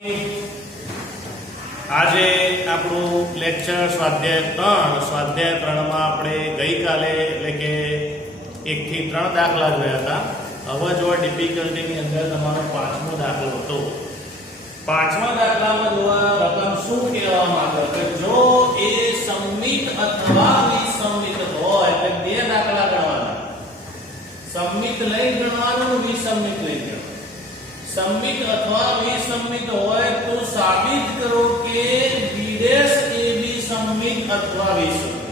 આજે આપણું લેક્ચર સ્વાધ્યાય 3 માં આપણે ગઈકાલે એટલે કે 1 થી 3 દાખલા જોયા હતા. હવે જો ડિફિકલ્ટીની અંદર તમારો પાંચમો દાખલો હતો. પાંચમા દાખલામાં જોવા રકમ શું કહેવામાં આવે કે જો એ સમમિત અથવા વિસમિત હોય એટલે બે દાખલા ગણવાના. સમમિત લઈ ગણવાનું, વિસમિત લઈ ગણવાનું. सममित अथवा विसमित होय तो साबित करो कि b' ab सममित अथवा विसमित.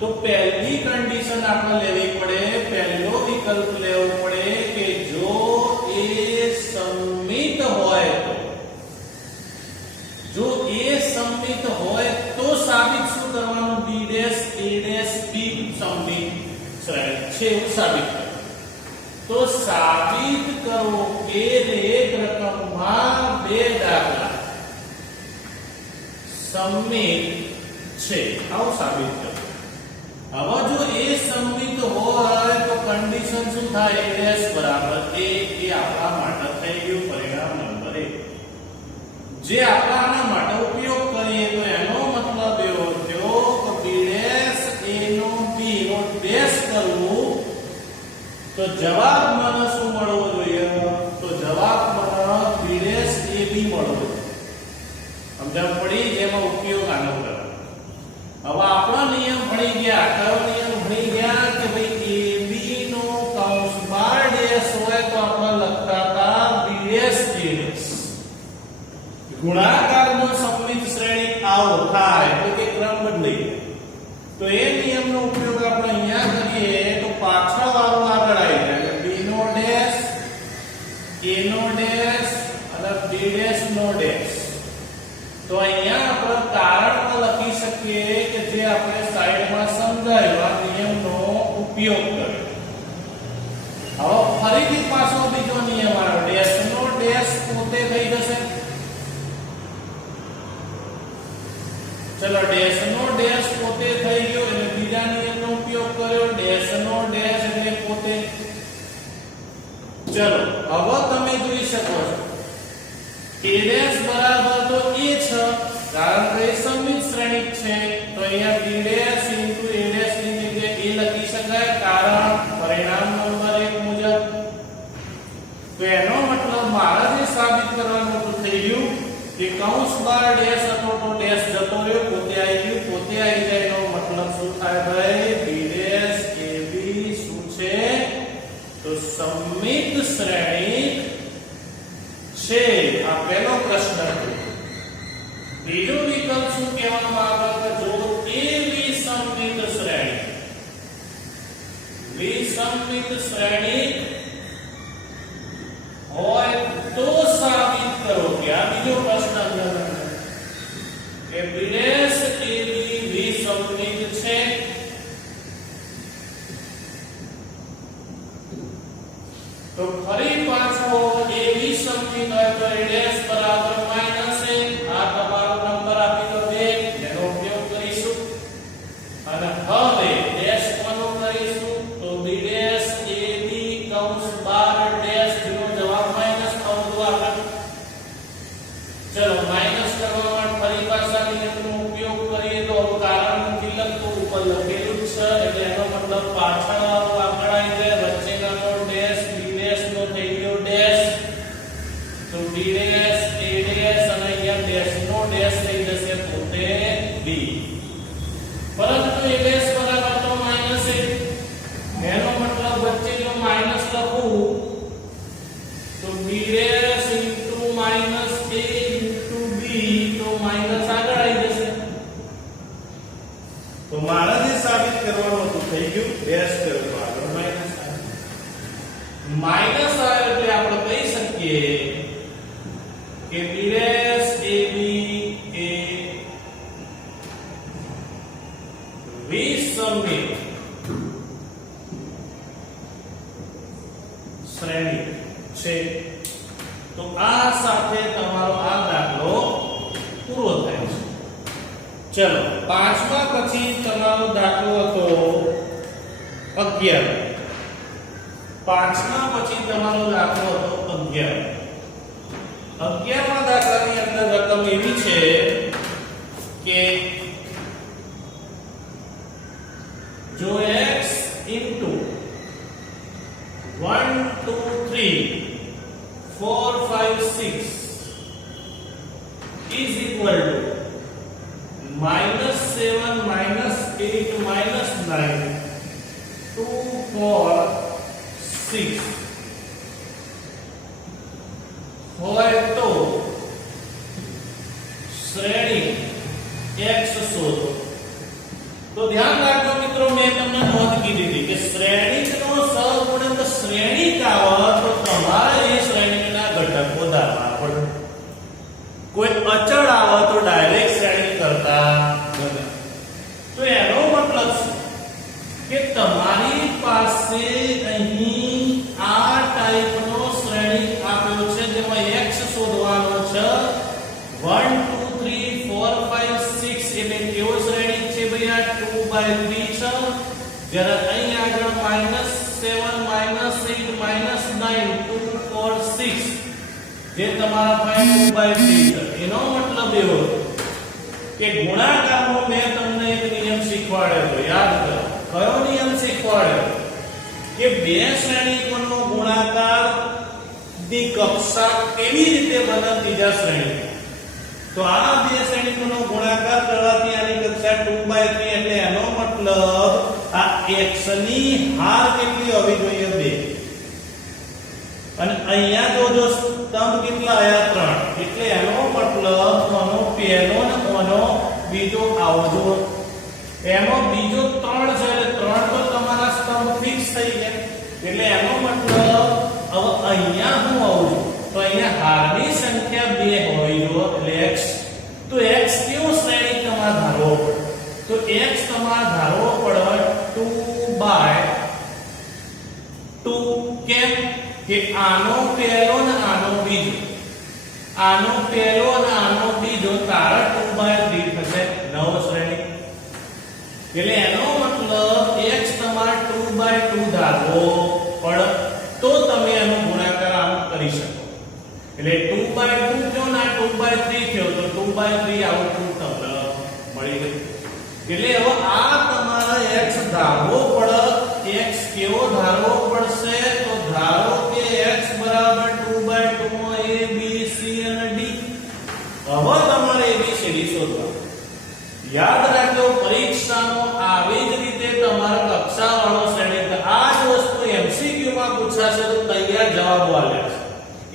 तो पहली कंडीशन आपने लेवी पड़े, पहलो विकल्प लेवो पड़े कि जो a सममित होय तो साबित શું કરવાનું b' a' b सममित છે એવું સાબિત કરો. तो साबित करो कि एक रकम में बे दाखला सममित छे. आओ साबित करो. હવે જો એ સમમિત હોય તો કન્ડિશન શું થાય? a' બરાબર a એ આપણા માટે થઈ ગયું પરિણામ નંબર 1. જે આપણે આના માટે ઉપયોગ કરીએ તો એનો મતલબ એવો થયો કે b' a નો b નો ડેશ કરવું તો જવાબ મને શું મળવો જોઈએ? તો જવાબ મને b' ab મળવો જોઈએ. સમજણ પડી? જેમાં ઉપયોગ આનો કરો. હવે આપણો નિયમ ભણી ગયા. કયો નિયમ ભણી ગયા કે ભાઈ ab નો કૌંસ બાર ડેશ હોય તો આપણે લખતા હતા b'. ગુણાકારનો સમમિત શ્રેણી આવો થાય એટલે કે ક્રમ બદલાઈ. તો એ નિયમનો ઉપયોગ આપણે અહીંયા કરીએ તો પાછળ વાળો આગળ આવી જાય. b નો ડેશ, a નો ડેશ અને b' નો ડેશ. તો અહીંયા આપણે કારણ લખી શકીએ કે જે આપણે સાઈડમાં સમજાયું આ નિયમનો ઉપયોગ કર્યો. હવે ફરીથી પાછો બીજો નિયમ આવ્યો. ડેશ નો ડેશ પોતે થઈ જશે. ચલો ડેશ નો ડેશ પોતે થઈ ગયો એટલે બીજા નિયમનો ઉપયોગ કર્યો. ડેશ નો ડેશ એટલે પોતે. ચલો હવે તમે જોઈ શકો છો a' બરાબર તો a છે કારણ કે સમમિત શ્રેણી છે. તો અહીંયા b' a' ની જગ્યાએ a લખી શકાય કારણ પરિણામ નંબર 1 મુજબ. તો એનો મતલબ મારે જે સાબિત કરવાનું હતું થઈ ગયું કે કૌંસ બાર ડેશ હતો તો ડેશ જતો રહ્યો, પોતે આવી ગયું. પોતે આવી જાય એનો મતલબ શું થાય ભાઈ? b' ab શું છે? તો સમમિત શ્રેણી છે. આ પહેલો પ્રશ્ન હતો. બીજો વિકલ્પ શું કહેવામાં આવે કે જો એ વિસમિત શ્રેણી હોય તો સાબિત કરો કે આ બીજો પ્રશ્ન કે b' ab વિસમિત છે. તો ફરી પાછો a વિસમિત હોય તો a' બરાબર માઈનસ a. આ તમારો નંબર આપી દો 2 એનો ઉપયોગ કરીશું. અને હવે ડેશ કોનો કરીશું? તો b' ab કૌંસ બાર ડેશ જેનો જવાબ માઈનસ આવતો આગળ. ચલો માઈનસ કરવા માટે ફરી પાછા નિયમનો ઉપયોગ કરીએ તો કારણ નથી લખતું, ઉપર લખેલું જ છે એટલે એનો મતલબ પાછળ વાળો આગળ આવી જાય. વચ્ચેનો ડેશ b' નો થઈ ગયો ડેશ. તો b' a' અને અહીંયા ડેશ નો ડેશ થઈ જશે પોતે b. પરંતુ a' બરાબર તો માઈનસ a. એનો મતલબ વચ્ચે જો માઈનસ લખું તો b' માઈનસ a b તો માઈનસ આગળ આવી જશે. તો મારે જે સાબિત કરવાનું હતું થઈ ગયું. ડેશ કર્યો તો આગળ માઈનસ આવે. માઈનસ આવે એટલે આપણે કહી શકીએ કે b' ab એ વિસમિત શ્રેણી છે. તો આ સાથે તમારો આ દાખલો પૂરો થાય છે. ચલો પાંચમા પછી તમારો દાખલો હતો 11. પાંચમા પછી તમારો દાખલો હતો 11. 11મા દાખલાની અંદર રકમ એવી છે કે जो x into 1 2 3 4 5 6 is equal to -7 -8 -9 2 4 6 હોય તો શ્રેણી x શોધો। तो ध्यान રાખજો મિત્રો, મેં તમને નોંધ કીધી હતી કે શ્રેણીકનો સહગુણક શ્રેણીક આવે તો તમારે એ શ્રેણીના ઘટકો ધારવા પડે। કોઈ અચળ આવે તો ડાયરેક્ટ શ્રેણી કરતા બને। તો એનો મતલબ છે કે તમારી પાસે અહીં આ ટાઈપનો શ્રેણીક આપેલો છે જેમાં x શોધવાનો છે 1 2 3 4 5 6 એટલે કેવો શ્રેણીક છે ભઈ? આ 2/3 છે, જ્યારે અહીં આગળ -7 -8 -9 2 4 6 જે તમારા પાસે 2/3 છે। એનો મતલબ એવો કે ગુણાકારમાં મેં તમને એક નિયમ શીખવાડ્યો હતો, યાદ કરો। કયો નિયમ શીખવાડ્યો? કે બે શ્રેણીકોનો ગુણાકાર ની કક્ષા કેવી રીતે બને ત્રીજા શ્રેણીક। તો આ બે શ્રેણીકોનો ગુણાકાર કરવાથી આની કક્ષા 2/3 એટલે એનો મતલબ આ x ની હાર કેટલી હોવી જોઈએ? 2। અને અહીંયા જોજો સ્તંભ કેટલા આયા? 3। એટલે એનો મતલબ આનો પહેલો ને આનો બીજો આવજો, એમાં બીજો 3 છે એટલે 3 તો તમારા સ્તંભ ફિક્સ થઈ ગયા। એટલે એનો મતલબ હવે અહીંયા હું આવું તો અહીંયા હારની સંખ્યા 2 હોવી જોઈએ એટલે x। તો x કેવો શ્રેણીક તમારે ધારવો પડે? તો x તમારે ધારવો પડે 2/2। કેમ કે આનો પહેલો ને આનો બીજો, આનો પહેલો અને આનો બીજો તારા 2/3 થશે, નવો શ્રેણીક। એટલે એનો મતલબ x તમારે 2/2 ધારવો પડે તો તમે એનો ગુણાકાર આમ કરી શકો। એટલે 2/2 જો ના 2/3 થયો તો 2/3 આઉટપુટ તમને મળી ગયું। એટલે હવે આ તમારે x ધારવો પડે। x કેવો ધારવો પડશે? તો ધારો કે x બરાબર 2/2 માં a b c અને d। હવે તમારે ABCD શોધવા। યાદ રાખજો, પરીક્ષામાં આવી જ રીતે તમારે કક્ષાવાળો શ્રેણીક આ જ વસ્તુ MCQ માં પૂછાશે તો તૈયાર જવાબો આલ્યા છે।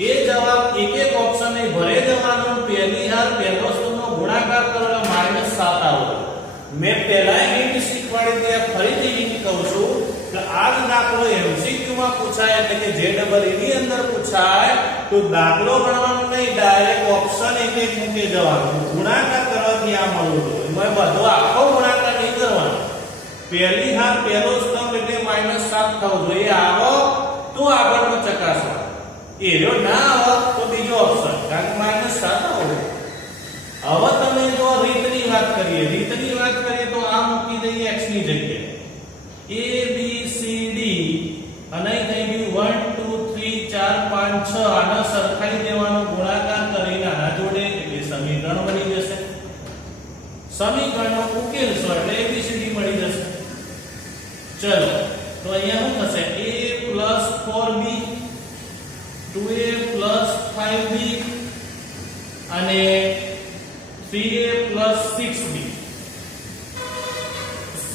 એ જવાબ એક એક ઓપ્શન ને ભરે જવાનો, પહેલી હાર પહેલો સ્તંભનો ગુણાકાર કરો એટલે -7 આવે। મેં પહેલા હિન્ટ શીખવાડી દે, ફરીથી હિન્ટ કહું છું કે આ દાખલો MCQ માં પૂછાય એટલે કે JEE ની અંદર પૂછાય તો દાખલો ગણવાનો નહીં, ડાયરેક્ટ ઓપ્શન એક એક મૂકી જવાનું। ગુણાકાર કરવાથી આ મળવું જોઈએ, એમાં બધો આખો ગુણાકાર નહીં કરવાનો। પહેલી હાર પહેલો સ્તંભ એટલે -7 થવો જોઈએ, આવો તો આગળનો ચકાસવા, એરો ના આવે તો બીજો ઓપ્શન, કારણ કે -7 આવે। હવે તમે જો રીતની વાત કરીએ તો આ મૂકી દઈએ x ની જગ્યાએ a b c d અને અહીં થઈ ગયું 1 2 3 4 5 6 આના સરખાઈ દેવાનો, ગુણાકાર કરીને આના જોડે એટલે સમીકરણ બની જશે। સમીકરણનો ઉકેલ સો એટલે ABCD મળી જશે। ચલો તો અહીંયા શું થશે? a 4b 2a 5b અને 3a 6b c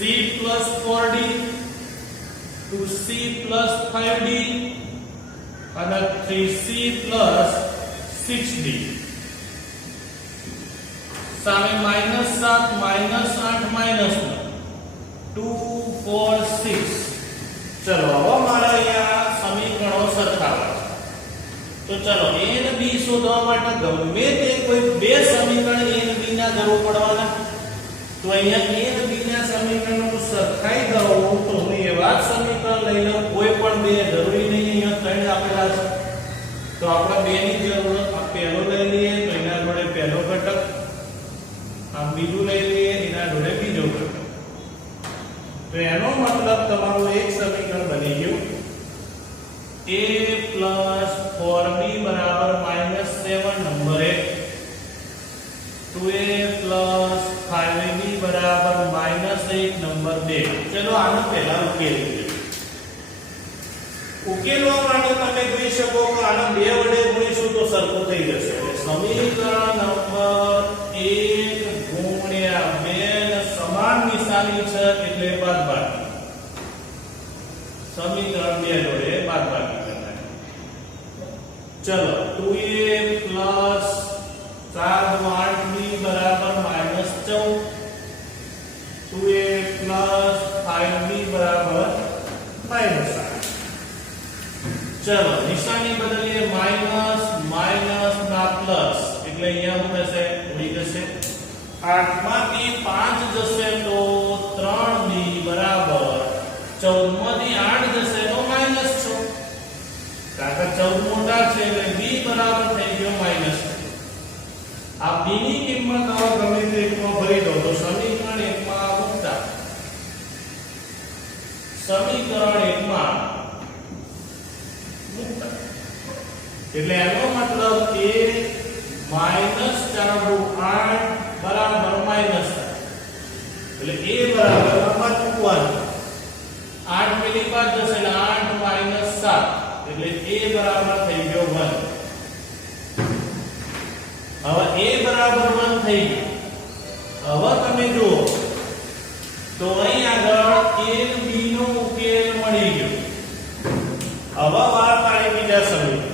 4d 2c 5d અને 3c 6d સામે -7 -8 -9 2 4 6। ચલો હવે મારે અહીંયા સમીકરણો સરખાવવા છે। તો ચલો a અને b શોધવા માટે ગમે તે કોઈ બે સમીકરણ a અને b ના જરૂર પડવાના। તો અહીંયા a અને b ના સમીકરણો સરખાઈ દઉં તો હું એવા જ સમીકરણ લઈ લઉં, કોઈ પણ બે જરૂરી નહીં, અહીંયા ત્રણ આપેલા છે તો આપણે બે ની જરૂર, આ પહેલો લઈ લઈએ તો એના જોડે પહેલો ઘટક, આ બીજું લઈ લઈએ એના જોડે બીજો ઘટક। તો એનો મતલબ તમારું એક સમીકરણ બની ગયું। a plus 4b बराबर -7 नंबर 1, 2a plus 5b बराबर -1 नंबर 2. चलो આનો પહેલા ઉકેલીએ. ઉકેલવા માટે તમે જોઈ શકો કે આને 2 વડે ગુણીશું તો સરખું થઈ જશે. એટલે સમીકરણ નંબર 1 ગુણ્યા 2 સમાન નિશાની છે એટલે બાદબાકી. સમીકરણ 2 જોડે બાદબાકી કરવાની. ચલો 2a plus 4 8b बराबर -14, 2a plus 5b बराबर -8. चलो निशानी बदलिए माइनस माइनस ना प्लस એટલે અહીંયા શું થશે ઉડી જશે 8 માંથી 5 જશે તો 3b બરાબર 14 માંથી 8 જશે તો -6 કાકા 14 મોટા છે એટલે b બરાબર થઈ ગયો -6. આ b ની કિંમત હવે ગમે તે એકમાં ભરી દો તો સમીકરણ 1 માં મૂકતા સમીકરણ 1 માં એટલે એનો મતલબ a -4 બરાબર માઈનસ એટલે a બરાબર આમાં મૂકવાનું 8 પેલી બાદ જશે એટલે 8 - 7 એટલે a બરાબર થઈ ગયો 1. હવે a બરાબર 1 થઈ ગયું. હવે તમે જુઓ તો અહીં આગળ a અને b નો ઉકેલ મળી ગયો. હવે વાત આવી બીજા સમીકરણ.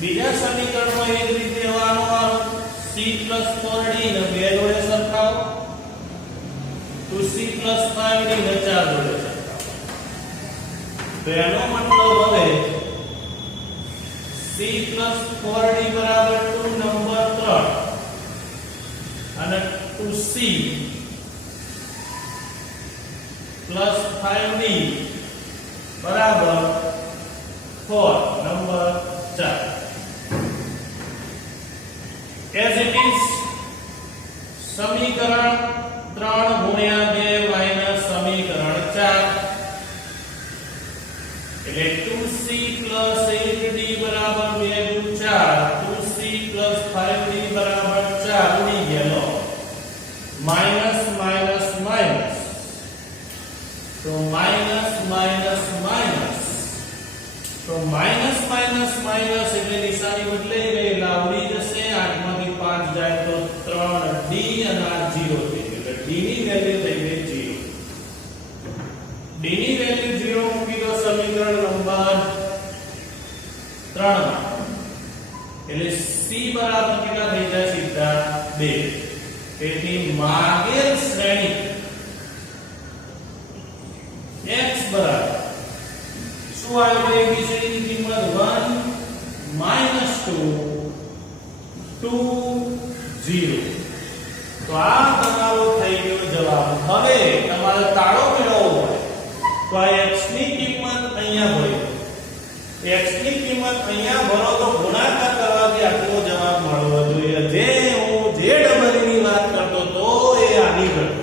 બીજા સમીકરણમાં એક રીતે આવવાનો c + 4d ને 2 જોડે સરખાવો તો c + 5d ને 4 જોડે સરખાવો. તો એનો મતલબ હવે c + 4d બરાબર 2 નંબર 3 અને 2c + 5d बराबर 4 नंबर 4. As it is समीकरण 3 गुण્યા 2 માઈનસ સમીકરણ 4 એટલે 2c + 8d બરાબર 2 * 4, 2c + 5d બરાબર 4 ઉડી ગયો માઈનસ માઈનસ માઈનસ તો માઈનસ માઈનસ માઈનસ તો માઈનસ માઈનસ માઈનસ એટલે નિશાની બદલાઈ ગઈ એટલે ઉડી જશે. 8 માંથી 5 જાય તો 3d અને આ 0 થઈ ગયું એટલે d ની વેલ્યુ થઈ ગઈ 0. d ની વેલ્યુ 0 મૂકી દો સમીકરણ નંબર 3 માં એટલે c બરાબર કેટલા થઈ જાય સીધા 2. તેથી માગેલ શ્રેણી x બરાબર શું આવ્યું abcd ની કિંમત 1 -2 2 0. તો આ તમારો થઈ ગયો જવાબ. હવે તમારે તાળો મેળવવો હોય તો આ x ની કિંમત અહીંયા ભરો. x ની કિંમત અહીંયા ભરો તો ગુણાકાર કરવાથી આટલો જવાબ મળવો જોઈએ. જે હું જે ડબલ ની વાત કરતો તો એ આની કરતો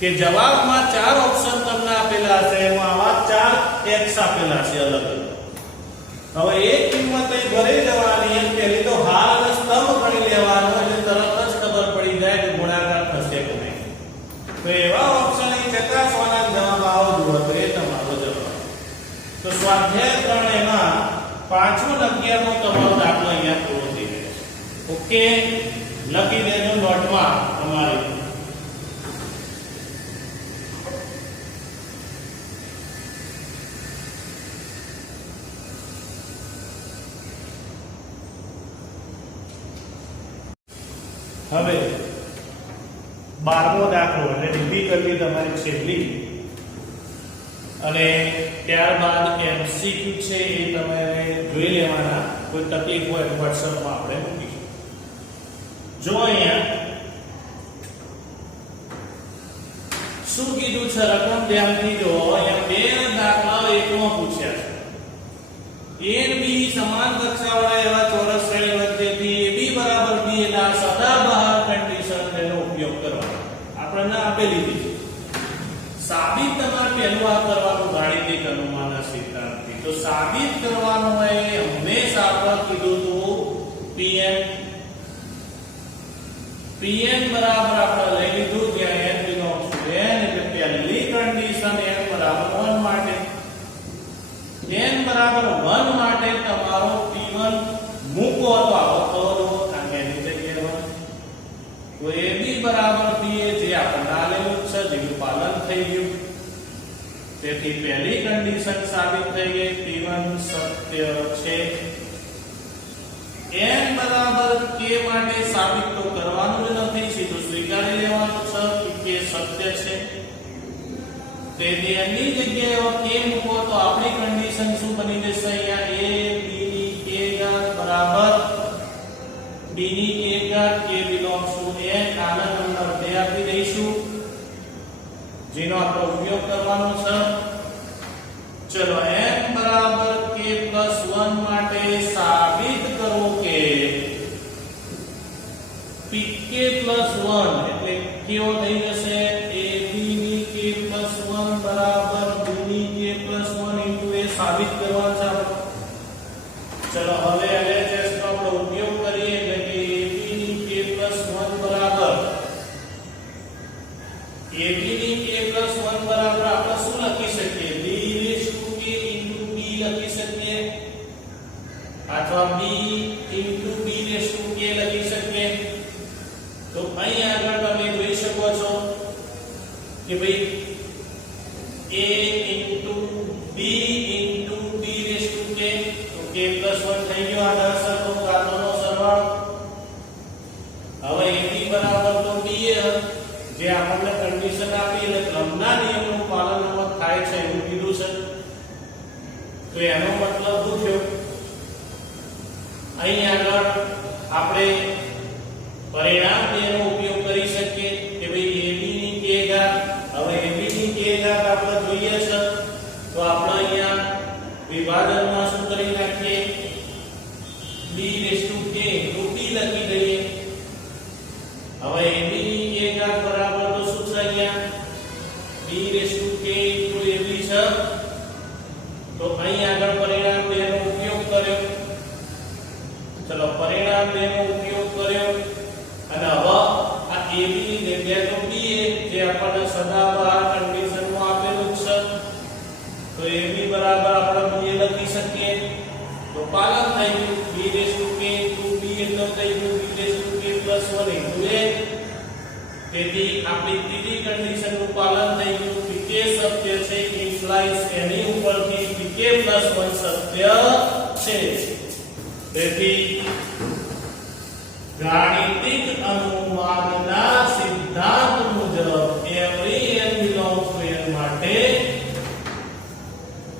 કે જવાબમાં 4 ઓપ્શન તમને આપેલા છે એમાં આવા 4 x આપેલા છે અલગ અલગ. હવે એક કિંમત અહીં ભરી દેવાની એમ પહેલી તો હાલ અને સ્તંભ ગણી લેવાનો એટલે તરત જ ખબર પડી જાય કે ગુણાકાર થશે કે નહીં. તો એવા ઓપ્શન અહીં ચકાસવાના જવાબ આવો જુઓ તો એ તમારો જવાબ. તો સ્વાધ્યાય 3 એમાં 5મો 11મો તમારો દાખલો અહીંયા પૂરો થઈ ગયો. ઓકે લખી દેજો નોટમાં તમારી. હવે 12મો દાખલો એટલે ડિફિકલ્ટી તમારી છેલ્લી અને ત્યારબાદ MCQ છે એ તમે જોઈ લેવાના. કોઈ તકલીફ હોય તો WhatsApp માં આપણે મૂકીશું. જો અહીંયા શું કીધું છે રકમ ધ્યાનથી જો. અહીંયા બે દાખલાઓ એકમાં પૂછ્યા છે. A અને B સમાન કક્ષાવાળા એવા ચોરસ શ્રેણી વચ્ચેથી AB બરાબર B ના સદાબહાર કન્ડિશન તેનો ઉપયોગ કરવાનો. આપણે ના આપેલી છે. સાબિત તમારે પહેલું આ કરવાનું ગાણિત ગાણિતિક અનુમાનના સિદ્ધાંતથી. તો સાબિત કરવાનું હોય હંમેશા આપણે કીધું હતું Pn બરાબર આપણે લઈ લીધું જ્યાં n belongs to n એટલે પહેલી કન્ડિશન n બરાબર 1 માટે. n બરાબર 1 માટે તમારો P1 મૂકો તો આવો કરો કારણ કે એની જગ્યાએ 1 તો AB બરાબર BA જે આપણે આલેલું છે જેનું પાલન થઈ ગયું. તેથી પહેલી કન્ડિશન સાબિત થઈ ગઈ P1 સત્ય છે. n બરાબર k માટે સાબિત તો કરવાનું જ નથી, સીધું સ્વીકારી લેવાનું છે કે k સત્ય છે. તેથી એની જગ્યાએ k મૂકો તો આપણી કન્ડિશન શું બની જશે? અહીંયા a b ની k ઘાત બરાબર b ની k ઘાત k belongs to n. આના નંબર 2 આપી દઈશું જેનો આપણે ઉપયોગ કરવાનો છે. ચલો n બરાબર k + 1 માટે સાબિત કરો કે pk + 1 એટલે કેવો થઈ જશે? ab ની k + 1 બરાબર b ની k + 1 એ સાબિત કરવાનું છે આપણે. ચલો હવે LHS નો આપણે ઉપયોગ કરીએ એટલે કે ab ની k + 1 બરાબર ab ની k + 1 બરાબર આપણે શું લખી શકીએ? b લખી શકીએ અથવા b લખી શકીએ. તો અહીં આગળ તમે જોઈ શકો છો કે ભાઈ a b તો k + 1 થઈ ગયો. આ દર્શકો ઘાતોનો સરવાળો. હવે ab બરાબર તો ba જે આપણને કન્ડિશન આપી એટલે ક્રમના નિયમનું પાલન થાય છે એવું કીધું છે. તો એનો મતલબ શું થયો? અહીં આગળ આપણે પરિણામ તેનો ઉપયોગ કરી શકીએ કે ભાઈ ab ની k ઘાત. હવે ab ની k ઘાત આપણે જોઈએ છે તો આપણે અહીંયા વિભાજનમાં શું કરી નાખીએ? b k લખી દઈએ. હવે ab ની k ઘાત બરાબર તો શું છે? અહીંયા b k ab છે. તો અહીં આગળ પરિણામ 2 નો ઉપયોગ કર્યો. ચલો પરિણામ 2 નો ઉપયોગ કર્યો અને હવે આ ab ની જગ્યાએ તો ba જે આપણને સદાબહાર કન્ડિશનમાં આપેલું છે તો ab બરાબર આપણે ba લખી શકીએ. તો પાલન થઈ ગયું b k b એટલે થઈ ગયું b k + 1 a. તેથી આપણી ત્રીજી કન્ડિશનનું પાલન થઈ ગયું. pk સત્ય છે ઇમ્પ્લાઇઝ એની ઉપરથી pk + 1 સત્ય છે. તેથી ગાણિતિક અનુમાનના સિદ્ધાંત મુજબ every n belongs to n માટે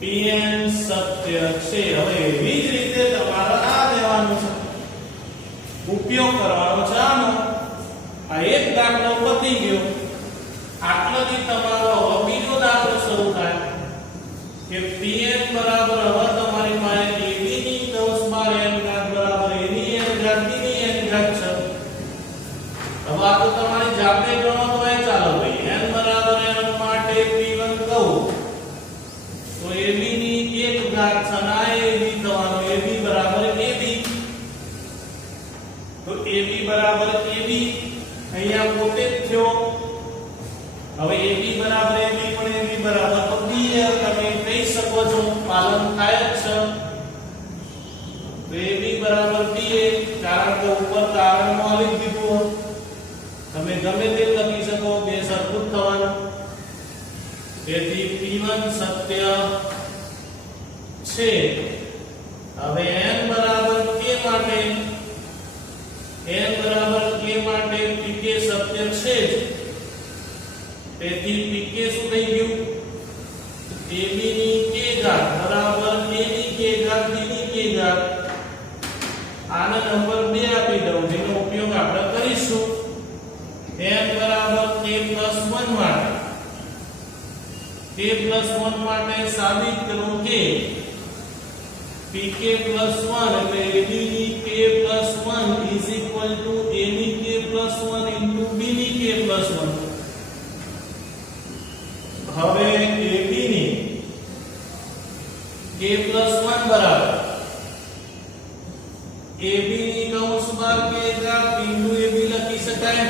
Pn સત્ય છે. હવે એવી જ રીતે તમારે આ લેવાનું છે, ઉપયોગ કરવાનો છે આનો. આ એક દાખલો પતી ગયો. આટલાથી તમારો હવે બીજો દાખલો શરૂ થાય કે Pn બરાબર હવે તમારી પાસે ab ની કૌંસમાં n ઘાત બરાબર a ની n ઘાત b ની n ઘાત છે. હવે આ તો તમારી જાતે ગણો તો એ ચાલો ભાઈ n બરાબર n માટે P1 કહું તો ab ની 1 ઘાત છે અને આ ab થવાનો ab બરાબર ab. તો ab બરાબર ab અહીંયા પોતે જ થયો. હવે ab બરાબર ab પણ ab બરાબર તો b તમે કહી શકો છો પાલન થાય જ છે. તો ab બરાબર b કારણ કે ઉપર તારણમાં આવી દીધું તમે ગમે તે લખી શકો બે સરખું થવાનું. તેથી P1 સત્ય છે. હવે n બરાબર k માટે pk સત્ય છે. તેથી pk શું થઈ ગયું? ab ની k ઘાત બરાબર a ની k ઘાત b ની k ઘાત. આને નંબર 2 આપી દઉં જેનો ઉપયોગ આપણે કરીશું. n બરાબર k + 1 માટે k+1 સાબિત કરો કે pk + 1 એટલે ab ની k+1 is equal to a ની k+1 into b ની k+1. હવે ab ની k+1 બરાબર ab ની કૌંસમાં k ઘાત બિંદુ ab લખી શકાય.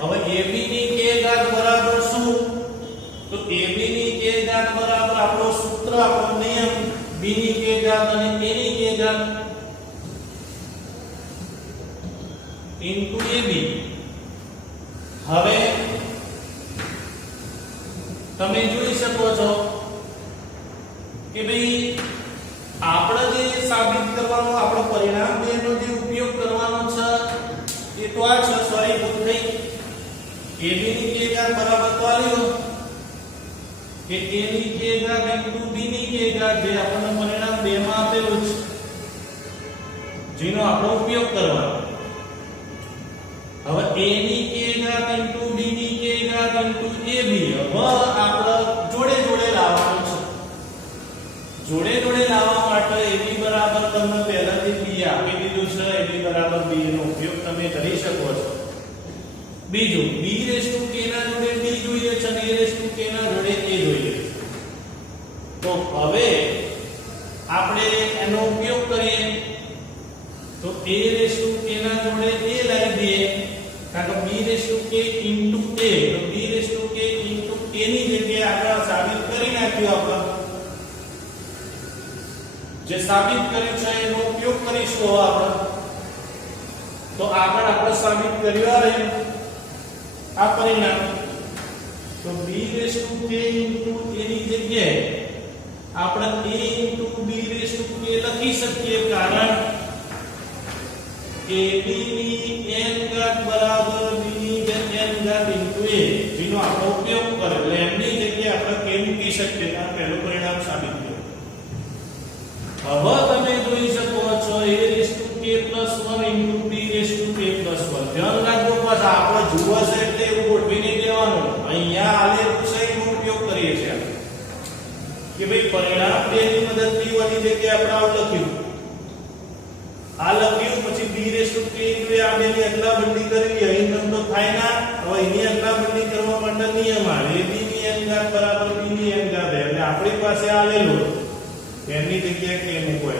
હવે ab ની k ઘાત બરાબર શું? તો ab ની k ઘાત બરાબર આપણો સૂત્ર, આપણો નિયમ b ની k ઘાત અને a ની k ઘાત ઇન્ટુ ab. હવે તમે જોઈ શકો છો કે ભાઈ આપણે જે સાબિત કરવાનો, આપણો પરિણામ બેનો જે ઉપયોગ કરવાનો છે એ તો આ છે. સોરી, ભૂલ થઈ. ab ની k ઘાત બરાબર તો આલ્યો કે a ની k ઘાત ઇન્ટુ b ની k ઘાત, જે આપણને પરિણામ 2 માં આપેલું છે, જેનો આપણે ઉપયોગ કરવાનો. હવે a ની k ઘાત ઇન્ટુ b ની k ઘાત ઇન્ટુ ab હવે આપણે જોડે જોડે લાવવાનું છે. જોડે જોડે લાવવા માટે ab બરાબર તમને પહેલાથી b આપી દીધું છે, ab બરાબર b નો ઉપયોગ તમે કરી શકો છો. બીજું b રેસ ટુ k ના જોડે b જોઈએ છે અને a રેસ ટુ k ના જોડે a જોઈએ. તો હવે આપણે એનો ઉપયોગ કરીએ તો a રેસ ટુ k ના જોડે a લાવી દઈએ, કારણ કે b raise to k into a, તો b raise to k into k ની જગ્યાએ આપણે સાબિત કરી નાખ્યું. આપણે જે સાબિત કર્યું છે એનો ઉપયોગ કરીશું. આપણે તો આગળ આપણે સાબિત કર્યું આ પરિણામ, તો b raise to k into a ની જગ્યાએ આપણે a into b raise to k લખી શકીએ, કારણ કે ab ની n ઘાત બરાબર b ની n ઘાત ઇન્ટુ a, જેનો આપણે ઉપયોગ કર્યો. એટલે m ની જગ્યાએ આપણે k મૂકી શકીએ. આ પહેલું પરિણામ સાબિત થયું. હવે તમે જોઈ શકો છો a raise to k + 1 into b raise to k + 1. ધ્યાન રાખજો, પાછ આપણે જુઓ છે એટલે એવું ગોઠવીને દેવાનું. અહીંયા આલેખું છે એનો ઉપયોગ કરીએ છીએ કે ભાઈ પરિણામ 2 ની મદદથી ઓની જગ્યાએ આપણે આવું લખ્યું, આ લખ્યું, પછી b raise to k into a, આ બેની અદલાબદલી કરવી. અહીં તો થાય ના. હવે એની અદલાબદલી કરવા માટે નિયમ આવે, ab ની n ઘાત બરાબર b ની n ઘાત, એટલે આપણી પાસે આલેલું એની જગ્યાએ k મૂકો.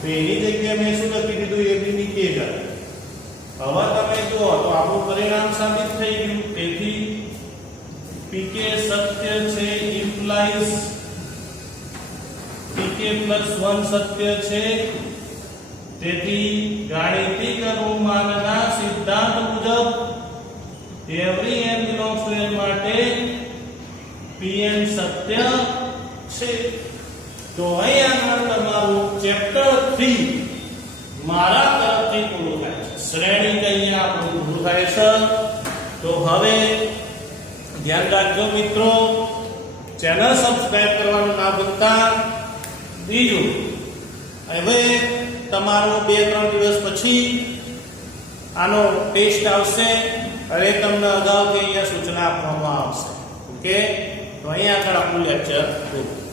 તો એની જગ્યાએ મેં શું લખી દીધું? ab ની k ઘાત. હવે તમે જુઓ તો આપણું પરિણામ સાબિત થઈ ગયું. તેથી pk સત્ય છે ઇમ્પ્લાઇઝ pk + 1 સત્ય છે. તેથી ગાણિતિક અનુમાનના સિદ્ધાંત મુજબ every n belongs to n માટે pn સત્ય છે. તો અહીંયા તમારું ચેપ્ટર 3 મારા તરફથી પૂરું થાય છે. શ્રેણી કહીએ આપણું પૂરું થાય છે. તો હવે ધ્યાન રાખજો મિત્રો, ચેનલ સબસ્ક્રાઇબ કરવાનું ના ભૂલતા. બીજું, હવે તમારો 2-3 દિવસ પછી આનો ટેસ્ટ આવશે અને તમને અગાઉથી અહીંયા સૂચના આપવામાં આવશે. ઓકે, તો અહીંયા આગળ આપણું લેક્ચર પૂરું.